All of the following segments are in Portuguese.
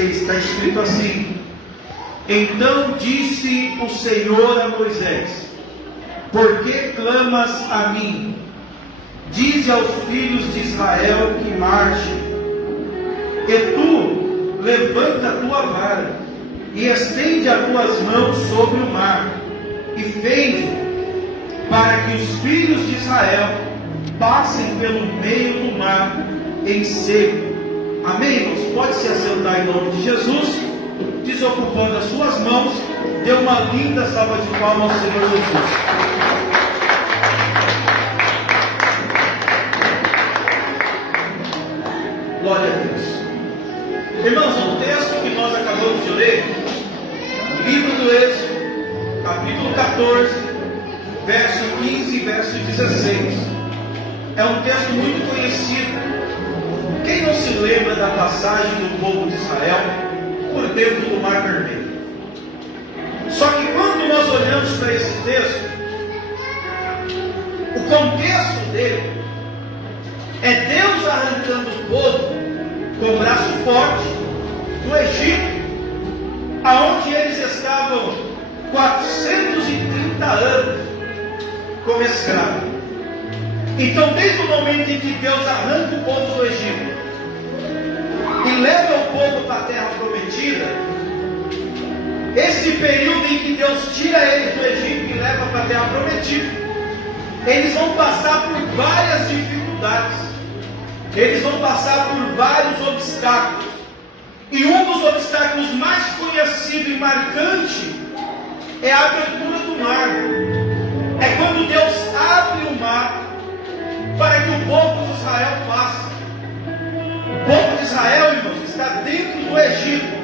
Está escrito assim: então disse o Senhor a Moisés: por que clamas a mim? Dize aos filhos de Israel que marchem. E tu levanta a tua vara e estende as tuas mãos sobre o mar e fende, para que os filhos de Israel passem pelo meio do mar em seco. Amém, irmãos? Pode se assentar em nome de Jesus, desocupando as suas mãos. Dê uma linda salva de palmas ao Senhor Jesus. Glória a Deus. Irmãos, o texto que nós acabamos de ler, livro do Êxodo, capítulo 14, verso 15 e verso 16, é um texto muito conhecido. Quem não se lembra da passagem do povo de Israel por dentro do Mar Vermelho? Só que quando nós olhamos para esse texto, o contexto dele é Deus arrancando o povo com o braço forte do Egito, aonde eles estavam 430 anos como escravos. Então, desde o momento em que Deus arranca o povo do Egito e leva o povo para a terra prometida, esse período em que Deus tira eles do Egito e leva para a terra prometida, eles vão passar por várias dificuldades, eles vão passar por vários obstáculos, e um dos obstáculos mais conhecido e marcante é a abertura do mar. É quando Deus abre o mar para que o povo de Israel passe. O povo de Israel, irmãos, está dentro do Egito.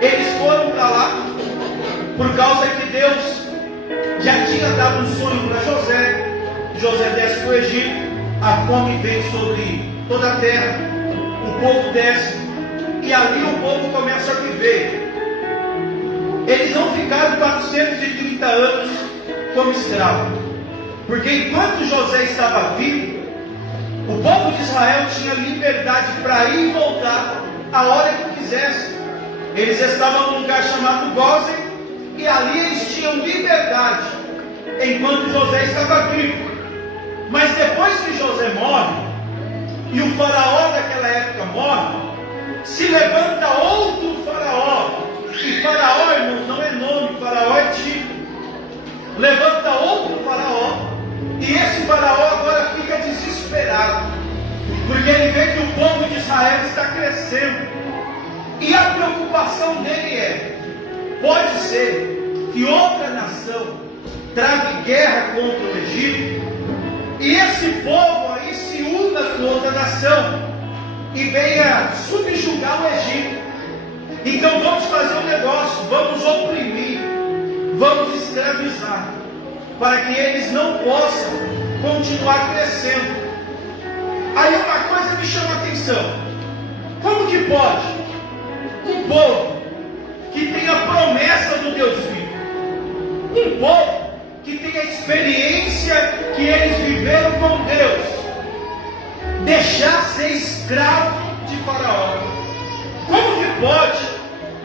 Eles foram para lá por causa que Deus já tinha dado um sonho para José. José desce para o Egito, a fome vem sobre toda a terra, o povo desce e ali o povo começa a viver. Eles não ficaram 430 anos como escravos, porque enquanto José estava vivo, o povo de Israel tinha liberdade para ir e voltar a hora que quisesse. Eles estavam num lugar chamado Gósen, e ali eles tinham liberdade enquanto José estava vivo. Mas depois que José morre, e o faraó daquela época morre, se levanta outro faraó. E faraó, irmãos, não é nome, faraó é tipo. Levanta outro faraó, e esse faraó agora fica desesperado, porque ele vê que o povo de Israel está crescendo, e a preocupação dele é: pode ser que outra nação trave guerra contra o Egito, e esse povo aí se una com outra nação e venha subjugar o Egito. Então vamos fazer um negócio, vamos oprimir, vamos escravizar, para que eles não possam continuar crescendo. Aí uma coisa me chama a atenção: como que pode um povo que tem a promessa do Deus vivo, um povo que tem a experiência que eles viveram com Deus, deixar ser escravo de Faraó? Como que pode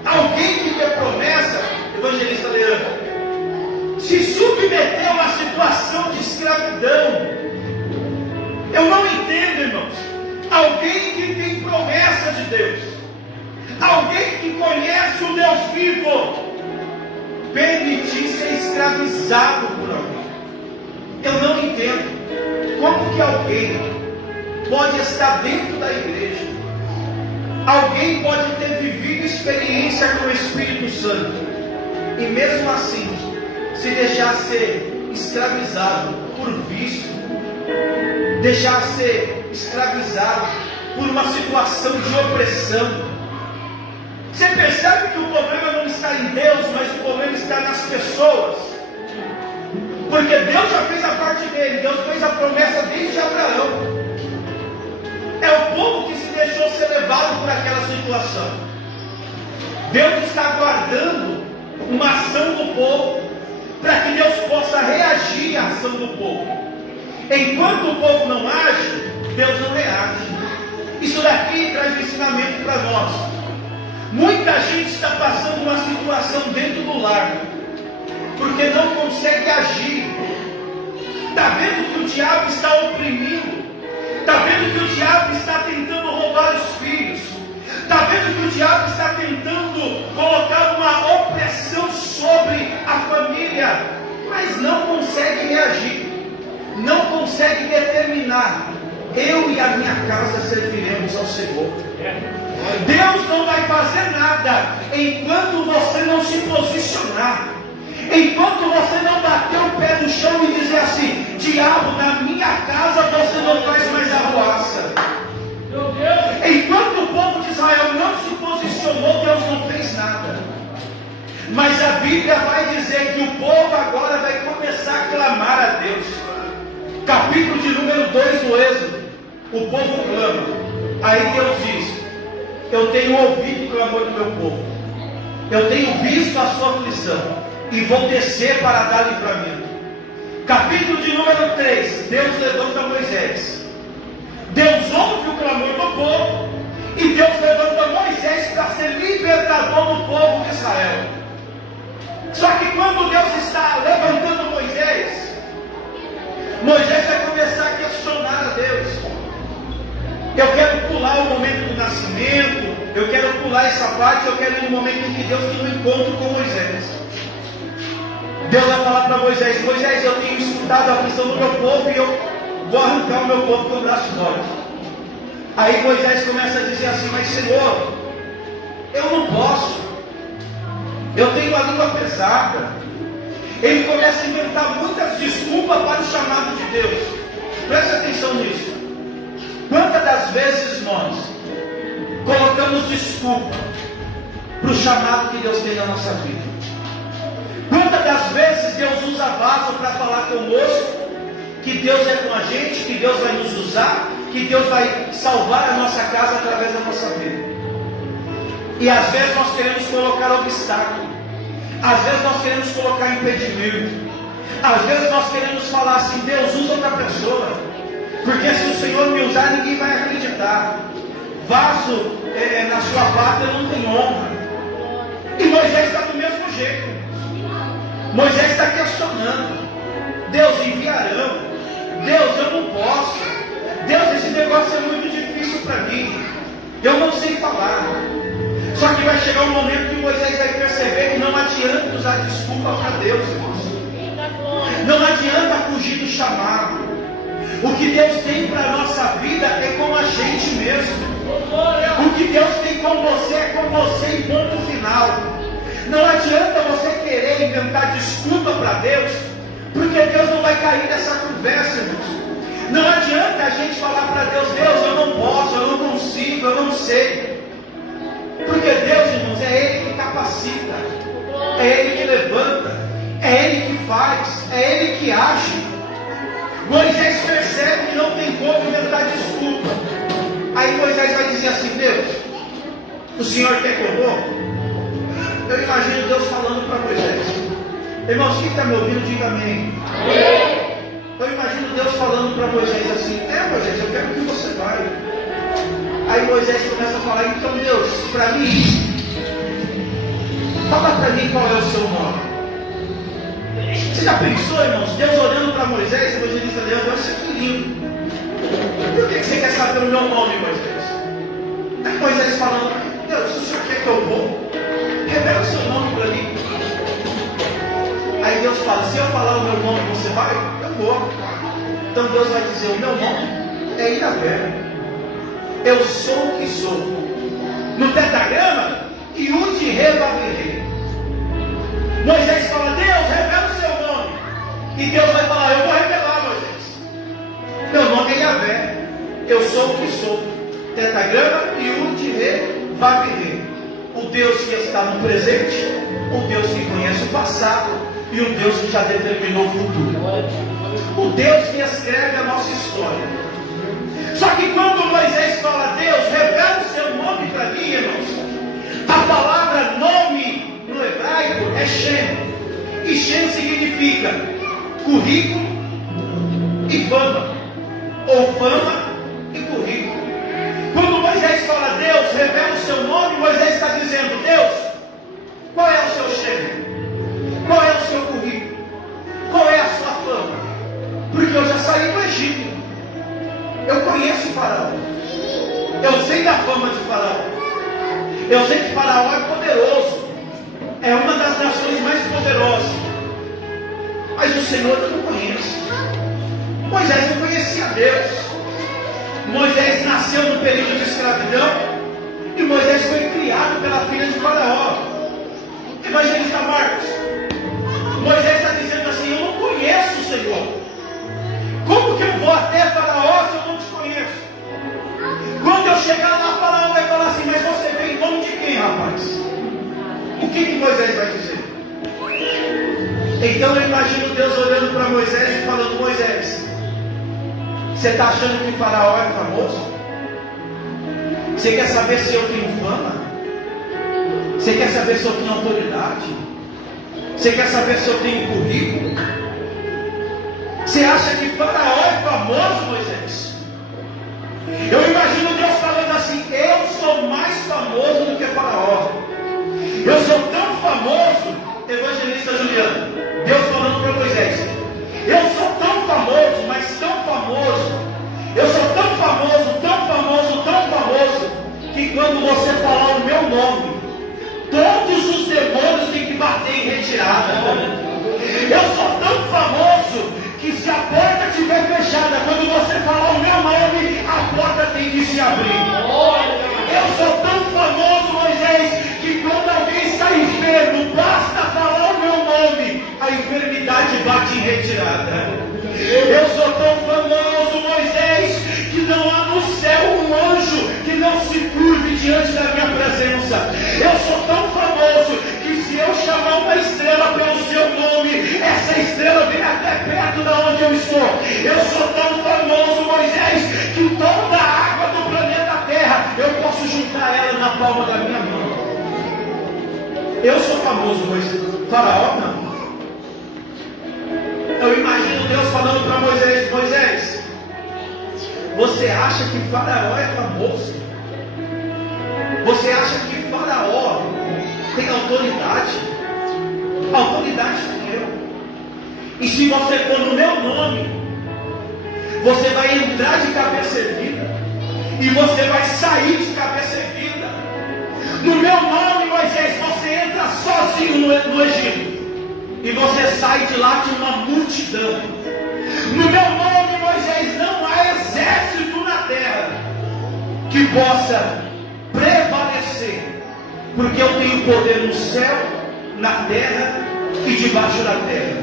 alguém que tem promessa, evangelista Leandro, se submeter a uma situação de escravidão? Eu não entendo, irmãos. Alguém que tem promessa de Deus, alguém que conhece o Deus vivo, permitir ser escravizado por alguém. Eu não entendo como que alguém pode estar dentro da igreja, alguém pode ter vivido experiência com o Espírito Santo, e mesmo assim se deixar ser escravizado por vício, deixar ser escravizado por uma situação de opressão. Você percebe que o problema não está em Deus, mas o problema está nas pessoas. Porque Deus já fez a parte dele, Deus fez a promessa desde Abraão. É o povo que se deixou ser levado por aquela situação. Deus está aguardando uma ação do povo, para que Deus possa reagir à ação do povo. Enquanto o povo não age, Deus não reage. Isso daqui traz um ensinamento para nós. gente está passando uma situação dentro do lar, porque não consegue agir. Está vendo que o diabo está oprimindo, está vendo que o diabo está tentando roubar os filhos, está vendo que o diabo está tentando colocar uma opressão sobre a família, mas não consegue reagir, não consegue determinar: eu e a minha casa serviremos ao Senhor. Deus não vai fazer nada enquanto você não se posicionar, enquanto você não bater o pé no chão e dizer assim: diabo, na minha casa você não faz mais arruaça. Enquanto o povo de Israel não se posicionou, Deus não fez nada. Mas a Bíblia vai dizer que o povo agora vai começar a clamar a Deus. Capítulo de número 2 do Êxodo, o povo clama. Aí Deus diz: eu tenho ouvido o clamor do meu povo, eu tenho visto a sua aflição, e vou descer para dar livramento. Capítulo de número 3, Deus levanta Moisés. Deus ouve o clamor do povo, e Deus levanta Moisés para ser libertador do povo de Israel. Só que quando Deus está levantando Moisés, Moisés vai começar a questionar a Deus. Eu quero pular o momento do nascimento, eu quero pular essa parte, eu quero ir no momento em que Deus tem um encontro com Moisés. Deus vai falar para Moisés: Moisés, eu tenho escutado a aflição do meu povo e eu vou arrancar o meu povo com o braço forte. Aí Moisés começa a dizer assim: mas Senhor, eu não posso, eu tenho a língua pesada. Ele começa a inventar muitas desculpas para o chamado de Deus. Preste atenção nisso. Quantas das vezes nós colocamos desculpa para o chamado que Deus tem na nossa vida? Quantas das vezes Deus usa vaso para falar conosco que Deus é com a gente, que Deus vai nos usar, que Deus vai salvar a nossa casa através da nossa vida? E às vezes nós queremos colocar obstáculo, às vezes nós queremos colocar impedimento, às vezes nós queremos falar assim: Deus, usa outra pessoa, porque se o Senhor me usar, ninguém vai acreditar. Vaso na sua pátria não tem honra. E Moisés está do mesmo jeito. Moisés está questionando: Deus, enviarão? Deus, eu não posso. Deus, esse negócio é muito difícil para mim, eu não sei falar. Só que vai chegar um momento que Moisés vai perceber que não adianta usar desculpa para Deus, irmãos. Não adianta fugir do chamado. O que Deus tem para a nossa vida é com a gente mesmo. O que Deus tem com você é com você em ponto final. Não adianta você querer inventar desculpa para Deus, porque Deus não vai cair nessa conversa, irmãos. Não adianta a gente falar para Deus: Deus, eu não posso, eu não consigo, eu não sei. Porque Deus, irmãos, é Ele que capacita, é Ele que levanta, é Ele que faz, é Ele que age. Moisés percebe que não tem como inventar desculpa. Aí Moisés vai dizer assim: Deus, o Senhor quer que eu vou? Eu imagino Deus falando para Moisés. Irmãos, quem está me ouvindo, diga amém. Eu imagino Deus falando para Moisés assim: Moisés, eu quero que você vai. Aí Moisés começa a falar: então Deus, para mim, fala para mim qual é o seu nome. Você já pensou, irmãos, Deus olhando para Moisés, evangelista Leandro, olha que lindo. Por que você quer saber o meu nome, Moisés? Aí Moisés falando: Deus, se o Senhor quer que eu vou, revela o seu nome para mim. Aí Deus fala: se eu falar o meu nome, você vai? Eu vou. Então Deus vai dizer: o meu nome é Yahvé. Eu sou o que sou. No tetragrama, Yud-He-Vav-He. Moisés fala: Deus, revela o seu nome. E Deus vai falar: eu vou revelar, Moisés. Meu nome é Yahvé. Eu sou o que sou. Tetragrama, Yud-He-Vav-He. O Deus que está no presente, o Deus que conhece o passado e o Deus que já determinou o futuro. O Deus que escreve a nossa história. Só que quando Moisés fala: Deus, revela o seu nome para mim, irmãos, a palavra nome no hebraico é Shem. E Shem significa currículo e fama, ou fama e currículo. Quando Moisés fala: Deus, revela o seu nome, Moisés está dizendo: Deus, Eu sei que Faraó é poderoso, é uma das nações mais poderosas, mas o Senhor eu não conheço. Moisés não conhecia Deus. Moisés nasceu no período de escravidão e Moisés foi criado pela filha de Faraó. Evangelista Marcos, Moisés está dizendo assim: eu não conheço o Senhor. Como que eu vou até Faraó se eu não te conheço? Quando eu chegar lá, Faraó vai falar assim: mas você veio em nome de quem, rapaz? O que Moisés vai dizer? Então eu imagino Deus olhando para Moisés e falando: Moisés, você está achando que Faraó é famoso? Você quer saber se eu tenho fama? Você quer saber se eu tenho autoridade? Você quer saber se eu tenho currículo? Você acha que Faraó é famoso, Moisés? Eu imagino Deus falando assim: eu sou mais famoso do que Faraó. Eu sou tão famoso, evangelista Juliano, Deus falando para Moisés: eu sou tão famoso, mas tão famoso, eu sou tão famoso, tão famoso, tão famoso, que quando você falar o meu nome, todos os demônios têm que bater em retirada. Eu sou tão famoso que se a porta estiver fechada, quando você falar o meu nome, a porta tem que se abrir. Eu sou tão famoso, Moisés, que quando alguém está enfermo, basta falar o meu nome, a enfermidade bate em retirada. Eu sou tão famoso, Moisés, que não há no céu um anjo que não se curve diante da minha presença. Eu sou tão famoso que se eu chamar uma estrela pelo seu nome, essa estrela vem até perto da onde eu estou. Eu sou tão famoso, Moisés, que toda a água do planeta Terra eu posso juntar ela na palma da minha mão. Eu sou famoso, mas Faraó não. Eu imagino Deus falando para Moisés: Moisés, você acha que Faraó é famoso? Você acha que Faraó tem autoridade? A autoridade tem eu. E se você for no meu nome, você vai entrar de cabeça erguida e você vai sair de cabeça erguida. No meu nome, Moisés, você entra sozinho no Egito e você sai de lá de uma multidão. No meu nome, Moisés, não há exército na terra que possa prevalecer, porque eu tenho poder no céu, na terra e debaixo da terra.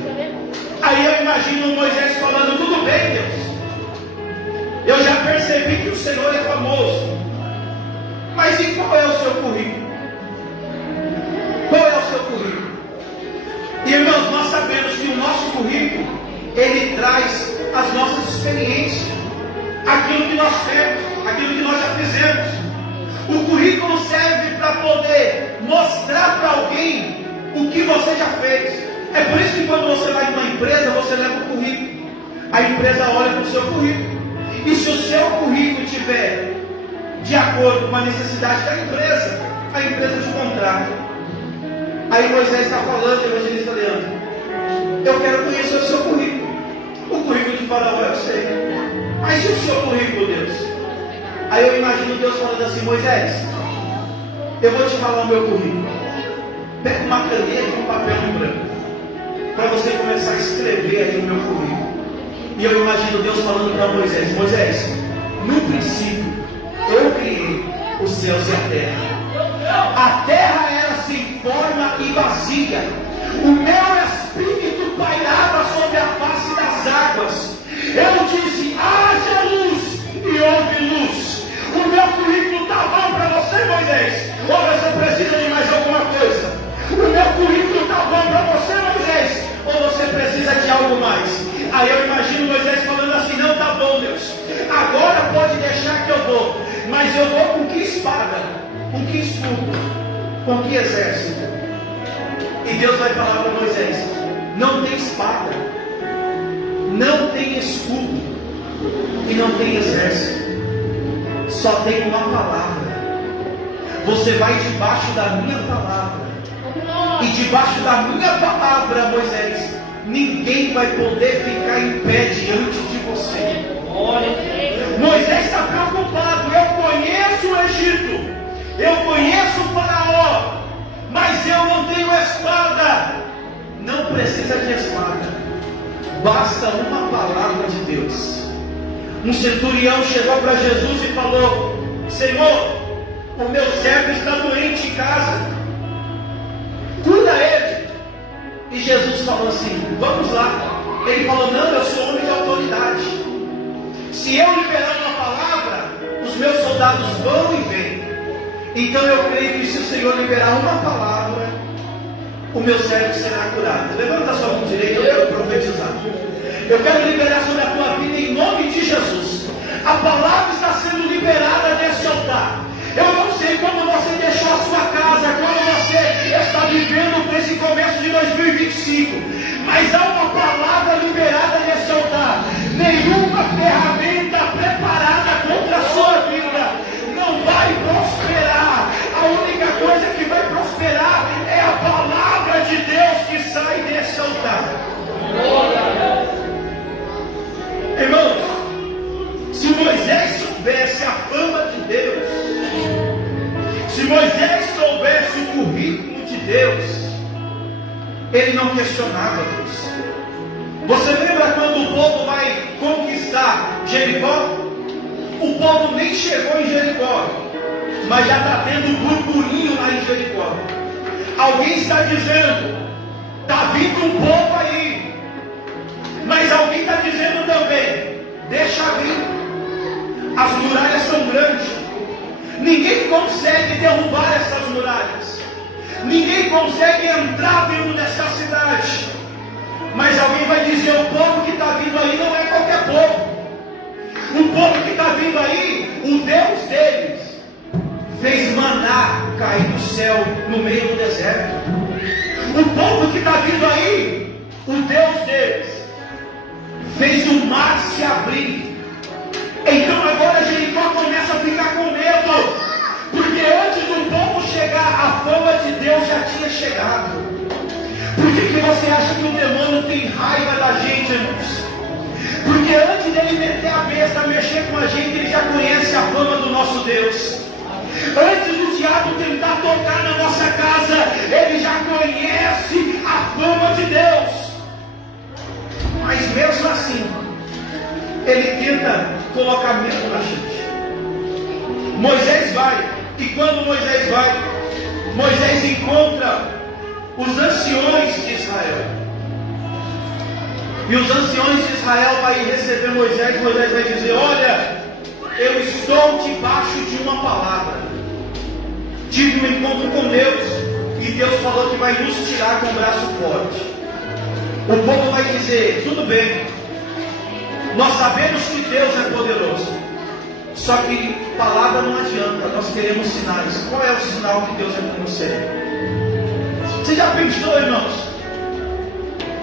Aí eu imagino Moisés falando: tudo bem, Deus, eu já percebi que o Senhor é famoso, mas e qual é o seu currículo? Qual é o seu currículo? E irmãos, nós sabemos que o nosso currículo, ele traz as nossas experiências, aquilo que nós temos, aquilo que nós já fizemos. O currículo serve para poder mostrar para alguém o que você já fez. É por isso que quando você vai numa empresa, você leva o currículo. A empresa olha para o seu currículo. E se o seu currículo estiver de acordo com a necessidade da empresa, a empresa te contrata. Aí Moisés está falando, evangelista Leandro: eu quero conhecer o seu currículo. O currículo de Faraó eu sei, mas e o seu currículo, Deus? Aí eu imagino Deus falando assim: Moisés, eu vou te falar o meu currículo. Pega uma caneta e um papel em branco, para você começar a escrever aí o meu currículo. E eu imagino Deus falando para Moisés: Moisés, no princípio eu criei os céus e a terra. A terra era sem forma e vazia. O meu espírito pairava sobre a face das águas. Eu disse: haja luz, e houve luz. O meu currículo está bom para você, Moisés? Ou você precisa de mais alguma coisa? O meu currículo está bom para você, Moisés? Ou você precisa de algo mais? Aí eu imagino Moisés falando assim: não, tá bom, Deus, agora pode deixar que eu vou, mas eu vou com que espada? Com que escudo? Com que exército? E Deus vai falar para Moisés: não tem espada, não tem escudo e não tem exército, só tem uma palavra. Você vai debaixo da minha palavra, e debaixo da minha palavra, Moisés, ninguém vai poder ficar em pé diante de você. Moisés está preocupado: eu conheço o Egito, eu conheço o basta uma palavra de Deus. Um centurião chegou para Jesus e falou: Senhor, o meu servo está doente em casa, cura ele. E Jesus falou assim: vamos lá. Ele falou: não, eu sou homem de autoridade. Se eu liberar uma palavra, os meus soldados vão e vêm. Então eu creio que se o Senhor liberar uma palavra, o meu servo será curado. Levanta a sua mão direita, eu quero profetizar. Eu quero liberar sobre a tua vida em nome de Jesus. A palavra está sendo liberada nesse altar. Eu não sei como você deixou a sua casa, como você está vivendo esse começo de 2025, mas há uma palavra liberada nesse altar. Nenhuma ferramenta preparada contra a sua vida não vai prosperar. A única coisa que vai prosperar é a palavra de Deus que sai desse altar. Irmãos, se Moisés soubesse a fama de Deus, se Moisés soubesse o currículo de Deus, ele não questionava Deus. Você lembra quando o povo vai conquistar Jericó? O povo nem chegou em Jericó, mas já está tendo burburinho lá em Jericó. Alguém está dizendo: está vindo um povo aí. Mas alguém está dizendo também: deixa vir. As muralhas são grandes. Ninguém consegue derrubar essas muralhas. Ninguém consegue entrar dentro dessa cidade. Mas alguém vai dizer: o povo que está vindo aí não é qualquer povo. O povo que está vindo aí, o Deus deles fez maná cair do céu no meio do deserto. O povo que está vindo aí, o Deus deles fez o mar se abrir. Então agora Jericó começa a ficar com medo, porque antes do povo chegar, a fama de Deus já tinha chegado. Por que você acha que o demônio tem raiva da gente, irmãos? Porque antes dele meter a besta, mexer com a gente, ele já conhece a fama do nosso Deus. Antes do diabo tentar tocar na nossa casa, ele já conhece a fama de Deus. Mas mesmo assim, ele tenta colocar medo na gente. Moisés vai, e quando Moisés vai, Moisés encontra os anciões de Israel. E os anciões de Israel vão receber Moisés. Moisés vai dizer: olha, eu estou debaixo de uma palavra. Tive um encontro com Deus, e Deus falou que vai nos tirar com o braço forte. O povo vai dizer: tudo bem, nós sabemos que Deus é poderoso, só que palavra não adianta, nós queremos sinais. Qual é o sinal que Deus é com você? Você já pensou, irmãos,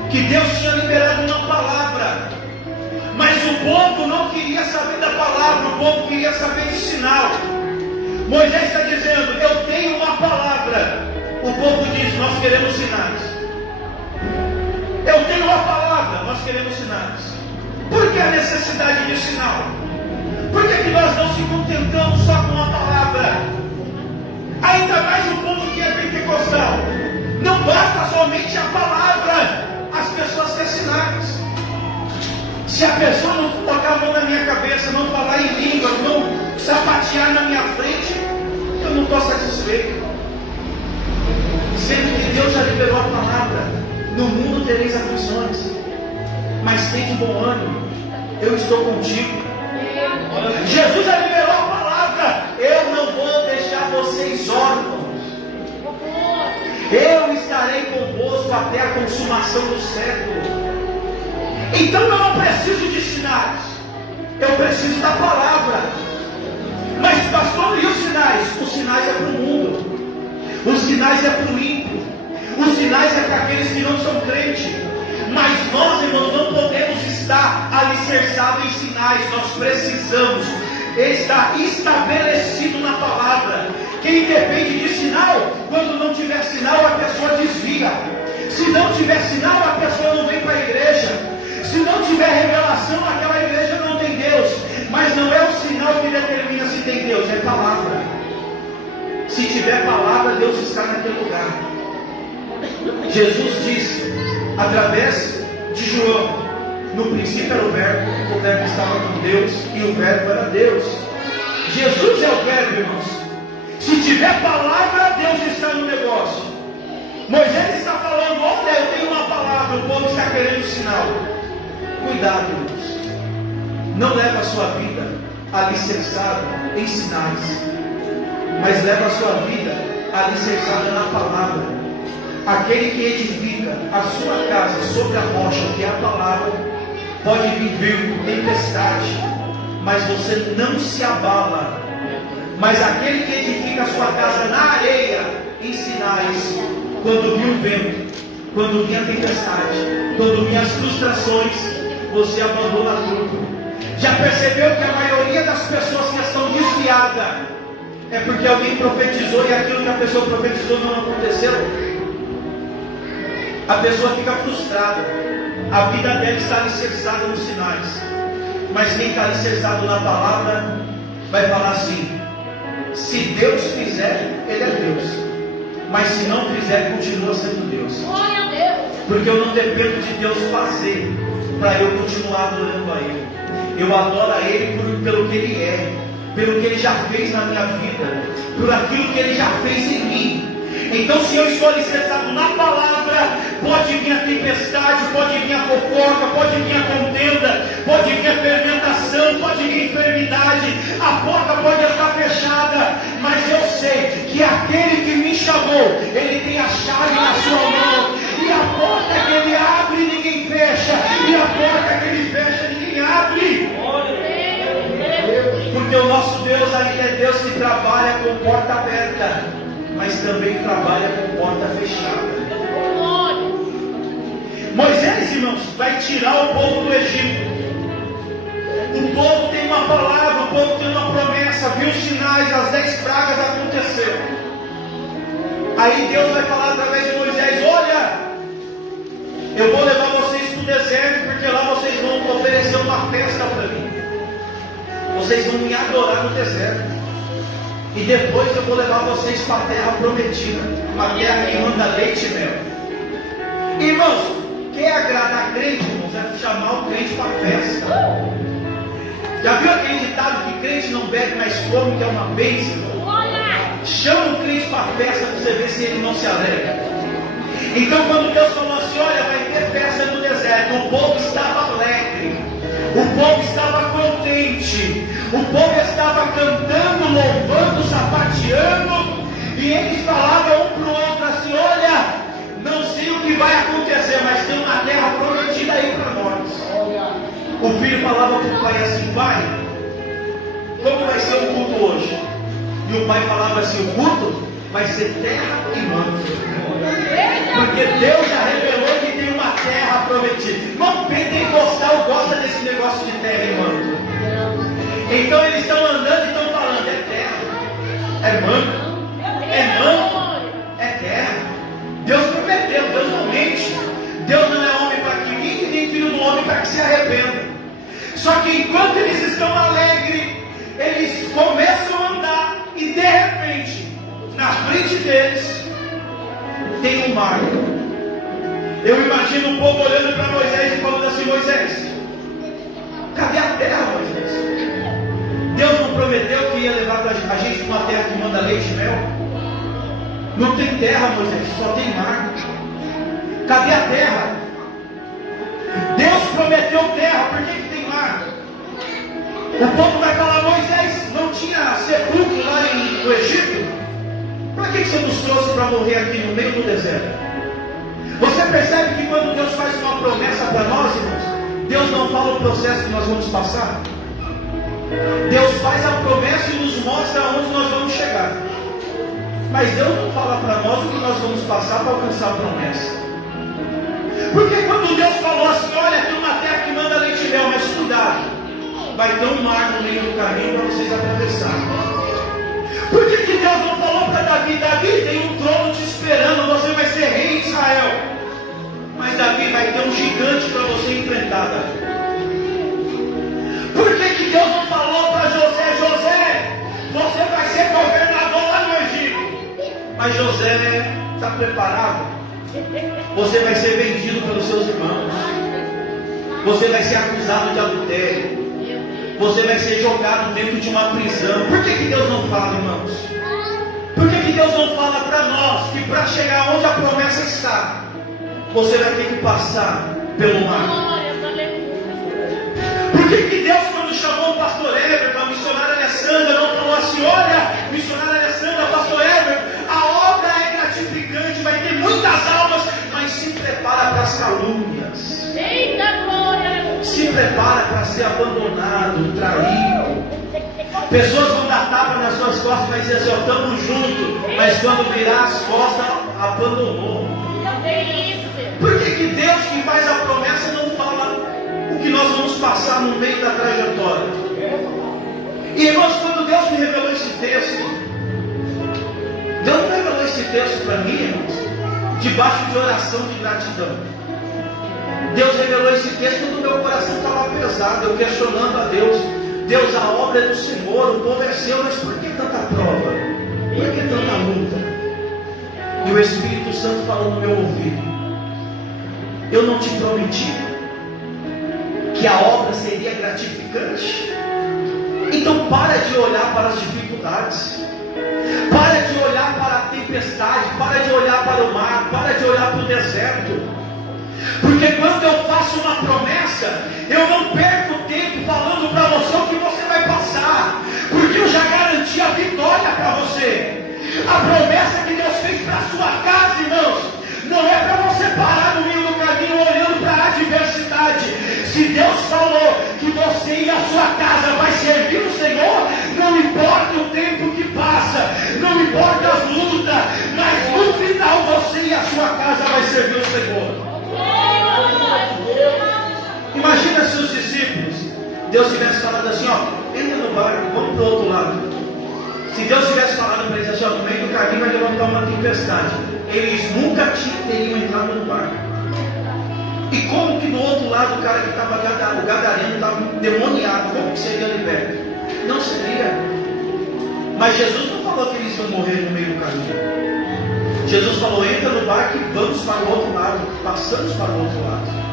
que Deus tinha liberado uma palavra, mas o povo não queria saber da palavra, o povo queria saber de sinal. Moisés está dizendo: eu tenho uma palavra. O povo diz: nós queremos sinais. Eu tenho uma palavra, nós queremos sinais. Por que a necessidade de sinal? Por que nós não se contentamos só com a palavra? Ainda mais o povo que é pentecostal. Não basta somente a palavra, as pessoas querem sinais. Se a pessoa não colocar a mão na minha cabeça, não falar em línguas, não sapatear na minha frente, eu não estou satisfeito. Sendo que Deus já liberou a palavra: no mundo tereis aflições, mas tem de bom ânimo, eu estou contigo. Jesus já liberou a palavra: eu não vou deixar vocês órfãos, eu estarei convosco até a consumação do século. Então eu não preciso de sinais, eu preciso da palavra. Mas pastor, e os sinais? Os sinais é para o mundo, os sinais é para o ímpio, os sinais é para aqueles que não são crentes. Mas nós, irmãos, não podemos estar alicerçados em sinais. Nós precisamos estar estabelecido na palavra. Quem depende de sinal, quando não tiver sinal, a pessoa desvia. Se não tiver sinal, a pessoa não vem para a igreja. Se não tiver revelação, aquela igreja não tem Deus. Mas não é o sinal que determina se tem Deus, é palavra. Se tiver palavra, Deus está naquele lugar. Jesus disse, através de João: No princípio era o verbo estava com Deus e o verbo era Deus. Jesus é o verbo, irmãos. Se tiver palavra, Deus está no negócio. Moisés está falando: olha, eu tenho uma palavra, o povo está querendo sinal. Cuidado, irmãos. Não leva a sua vida alicerçada em sinais, mas leva a sua vida alicerçada na palavra. Aquele que edifica a sua casa sobre a rocha, que é a palavra, pode vir com tempestade, mas você não se abala. Mas aquele que edifica a sua casa na areia, em sinais, quando vir o vento, quando vir a tempestade, quando vir as frustrações, você abandona tudo. Já percebeu que a maioria das pessoas que estão desviadas é porque alguém profetizou e aquilo que a pessoa profetizou não aconteceu? A pessoa fica frustrada. A vida dela está alicerçada nos sinais. Mas quem está alicerçado na palavra vai falar assim: se Deus fizer, Ele é Deus. Mas se não fizer, continua sendo Deus. Glória a Deus. Porque eu não dependo de Deus fazer para eu continuar adorando a Ele. Eu adoro a Ele pelo que Ele é, pelo que Ele já fez na minha vida, por aquilo que Ele já fez em mim. Então, se eu estou alicerçado na palavra, pode vir a tempestade, pode vir a fofoca, pode vir a contenda, pode vir a fermentação, pode vir a enfermidade, a porta pode estar fechada, mas eu sei que aquele que me chamou, Ele tem a chave na sua mão, e a porta que Ele abre, ninguém fecha, e a porta que Ele fecha, ninguém abre. Porque o nosso Deus ainda é Deus que trabalha com porta aberta, mas também trabalha com porta fechada. Moisés, irmãos, vai tirar o povo do Egito. O povo tem uma palavra, o povo tem uma promessa, viu os sinais, as 10 pragas aconteceram. Aí Deus vai falar através de Moisés: olha, eu vou levar vocês para o deserto, porque lá vocês vão oferecer uma festa para mim. Vocês vão me adorar no deserto. E depois eu vou levar vocês para a terra prometida, uma terra que manda leite e mel. Irmãos, quer agradar crente, irmãos, é chamar o crente para a festa. Já viu aquele ditado que crente não bebe, mas come, que é uma bênção, irmão? Chama o crente para a festa para você ver se ele não se alegra. Então, quando Deus falou assim: olha, vai ter festa no deserto, o povo estava alegre, o povo estava contente, o povo estava cantando, louvando, sapateando, e eles falavam um para o outro assim: olha, não sei o que vai acontecer, mas tem uma terra prometida aí para nós. O filho falava para o pai assim: pai, como vai ser o culto hoje? E o pai falava assim: o culto vai ser terra e manto. Porque Deus já revelou que tem uma terra prometida. Irmão, pentecostal gosta desse negócio de terra e manto. Então eles estão andando e estão falando: é terra, é manto, é terra. Deus prometeu, Deus não mente. Deus não é homem para que minta, nem filho do homem para que se arrependa. Só que enquanto eles estão alegres, eles começam a andar e de repente, na frente deles, tem um mar. Eu imagino o povo olhando para Moisés e falando assim: Moisés, cadê a terra, Moisés? Deus não prometeu que ia levar a gente para uma terra que manda leite e mel? Não tem terra, Moisés, só tem mar. Cadê a terra? Deus prometeu terra, por que tem mar? O povo vai falar: Moisés, não tinha sepulcro lá no Egito? Para que você nos trouxe para morrer aqui no meio do deserto? Você percebe que quando Deus faz uma promessa para nós, irmãos, Deus não fala o processo que nós vamos passar. Deus faz a promessa e nos mostra onde nós vamos chegar. Mas Deus não fala para nós o que nós vamos passar para alcançar a promessa. Porque quando Deus falou assim: olha, tem uma terra que manda leite e mel, mas cuidado, vai ter um mar no meio do caminho para vocês atravessarem. Por que Deus não falou para Davi: Davi, tem um trono te esperando, você vai ser rei de Israel? Mas Davi, vai ter um gigante para você enfrentar, Davi. Por que Deus não falou para José: José, você vai ser governador lá no Egito? Mas José está preparado? Você vai ser vendido pelos seus irmãos. Você vai ser acusado de adultério. Você vai ser jogado dentro de uma prisão. Por que Deus não fala, irmãos? Por que Deus não fala para nós que para chegar onde a promessa está, você vai ter que passar pelo mar? Por que Deus, quando chamou o pastor Everton, a missionária Alessandra, não falou assim: olha, missionária Alessandra, pastor Everton, a obra é gratificante, vai ter muitas almas, mas se prepara para as calúnias. Eita glória! Se prepara para ser abandonado, traído. Pessoas vão dar tapa nas suas costas, mas dizer assim: ó, estamos juntos, mas quando virar as costas, abandonou. Por que Deus, que faz a promessa, não fala o que nós vamos passar no meio da trajetória? E irmãos, quando Deus me revelou esse texto, Deus me revelou esse texto para mim, irmãos, debaixo de oração de gratidão. Deus revelou esse texto quando o meu coração estava pesado, eu questionando a Deus: Deus, a obra é do Senhor, o povo é seu, mas por que tanta prova? Por que tanta luta? E o Espírito Santo falou no meu ouvido: eu não te prometi que a obra seria gratificante? Então para de olhar para as dificuldades, para de olhar para a tempestade, para de olhar para o mar, para de olhar para o deserto. Porque quando eu faço uma promessa, eu não perco tempo falando para você o que você vai passar, porque eu já garanti a vitória para você. A promessa que Deus fez para a sua casa, irmãos, não é para você parar no meio do caminho olhando para a adversidade. Se Deus falou que você e a sua casa vai servir o Senhor, não importa o tempo que passa, não importa as lutas, mas no final você e a sua casa vai servir o Senhor. Imagina se os discípulos, Deus tivesse falado assim: ó, entra no barco, vamos para o outro lado. Se Deus tivesse falado para eles assim: ó, no meio do caminho vai levantar uma tempestade, eles nunca teriam entrado no barco. E como que do outro lado o cara que estava, o gadareno, estava demoniado, como que seria liberto? Não seria. Mas Jesus não falou que eles iam morrer no meio do caminho. Jesus falou: entra no barco e vamos para o outro lado. Passamos para o outro lado.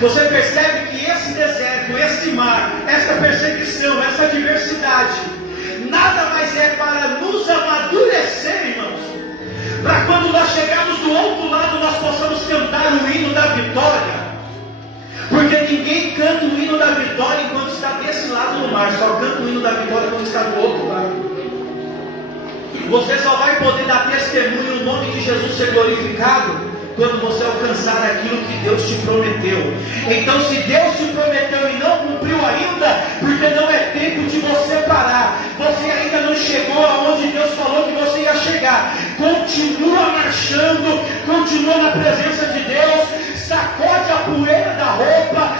Você percebe que esse deserto, esse mar, essa perseguição, essa adversidade, nada mais é para nos amadurecer, irmãos, para quando nós chegarmos do outro lado, nós possamos cantar o hino da vitória. Porque ninguém canta o hino da vitória enquanto está desse lado do mar, só canta o hino da vitória quando está do outro lado. Você só vai poder dar testemunho no nome de Jesus ser glorificado quando você alcançar aquilo que Deus te prometeu. Então, se Deus te prometeu e não cumpriu ainda, porque não é tempo de você parar, você ainda não chegou aonde Deus falou que você ia chegar. Continua marchando, continua na presença de Deus, sacode a poeira da roupa,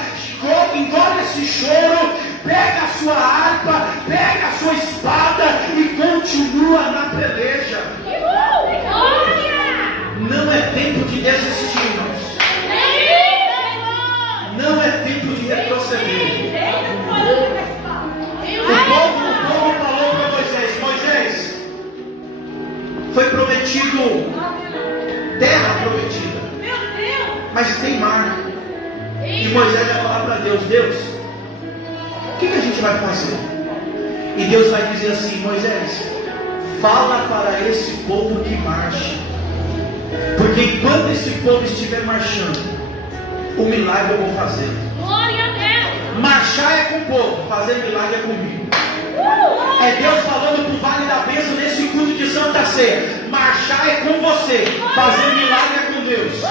engole esse choro, pega a sua harpa, pega a sua espada e continua na peleja. Não é tempo de desistir, irmãos. Não é tempo de retroceder. O povo falou para Moisés: Moisés, foi prometido terra prometida, mas tem mar. E Moisés vai falar para Deus: Deus, o que a gente vai fazer? E Deus vai dizer assim: Moisés, fala para esse povo que marche. Porque enquanto esse povo estiver marchando, o milagre eu vou fazer. Glória a Deus. Marchar é com o povo, fazer milagre é comigo. É Deus falando para o Vale da Bênção nesse culto de Santa Ceia: marchar é com você, fazer milagre é com Deus.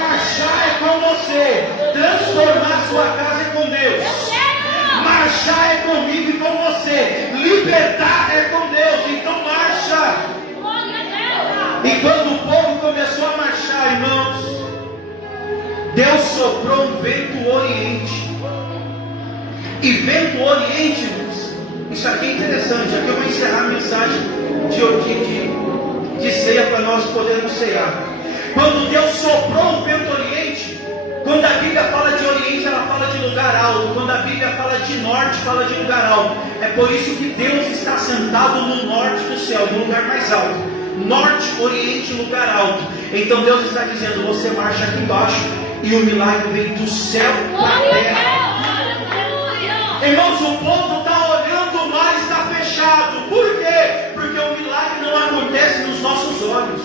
Marchar é com você, transformar sua casa é com Deus. Marchar é comigo e com você, libertar é com Deus. Então marcha. E quando o povo começou a marchar, irmãos, Deus soprou um vento oriente. E vento oriente, irmãos, isso aqui é interessante. Aqui eu vou encerrar a mensagem de ceia para nós podermos cear. Quando Deus soprou o vento oriente, quando a Bíblia fala de oriente, ela fala de lugar alto. Quando a Bíblia fala de norte, fala de lugar alto. É por isso que Deus está sentado no norte do céu, no lugar mais alto. Norte, oriente, lugar alto. Então Deus está dizendo: você marcha aqui embaixo e o milagre vem do céu para a Glória a terra. Deus. Aleluia. Irmãos, o povo está olhando, o mar está fechado. Por quê? Porque o milagre não acontece nos nossos olhos.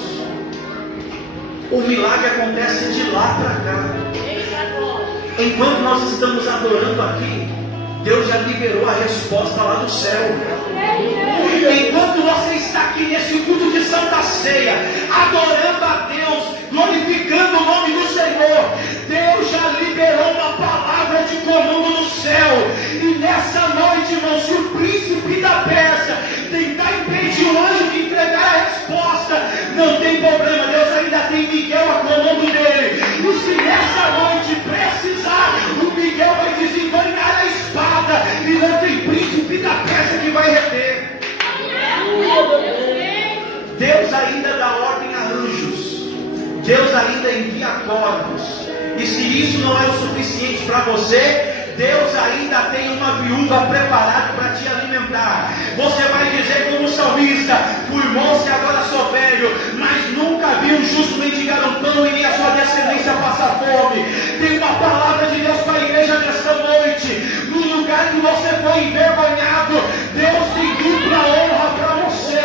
O milagre acontece de lá para cá. Eita glória. Enquanto nós estamos adorando aqui, Deus já liberou a resposta lá do céu. Enquanto você está aqui nesse culto de Santa Ceia, adorando a Deus, glorificando o nome do Senhor, Deus já liberou uma palavra de comando no céu. E nessa noite, irmão, se o príncipe da Pérsia tentar impedir o anjo de entregar a resposta, não tem problema, Deus ainda tem Miguel a comando dele. E se nessa noite precisar, o Miguel vai desembanhar a espada, e não tem príncipe da Pérsia que vai reter. Deus ainda dá ordem a anjos, Deus ainda envia corvos. E se isso não é o suficiente para você, Deus ainda tem uma viúva preparada para te alimentar. Você vai dizer como salmista: fui moço e agora sou velho, mas nunca vi um justo mendigar um pão e nem a sua descendência passar fome. Tem uma palavra de Deus para a igreja nesta noite. No lugar que você foi envergonhado, Deus tem dupla honra para você.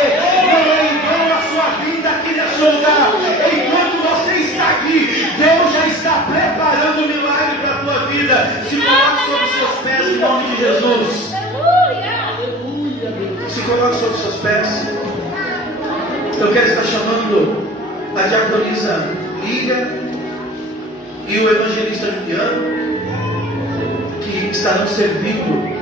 Não é em vão a sua vida aqui nesse lugar. Enquanto você está aqui, Deus já está preparando o milagre para a tua vida. Se coloque sobre os seus pés em nome de Jesus. Se coloque sobre os seus pés. Eu quero estar chamando a diaconisa Lília e o evangelista Juliano, que estarão servindo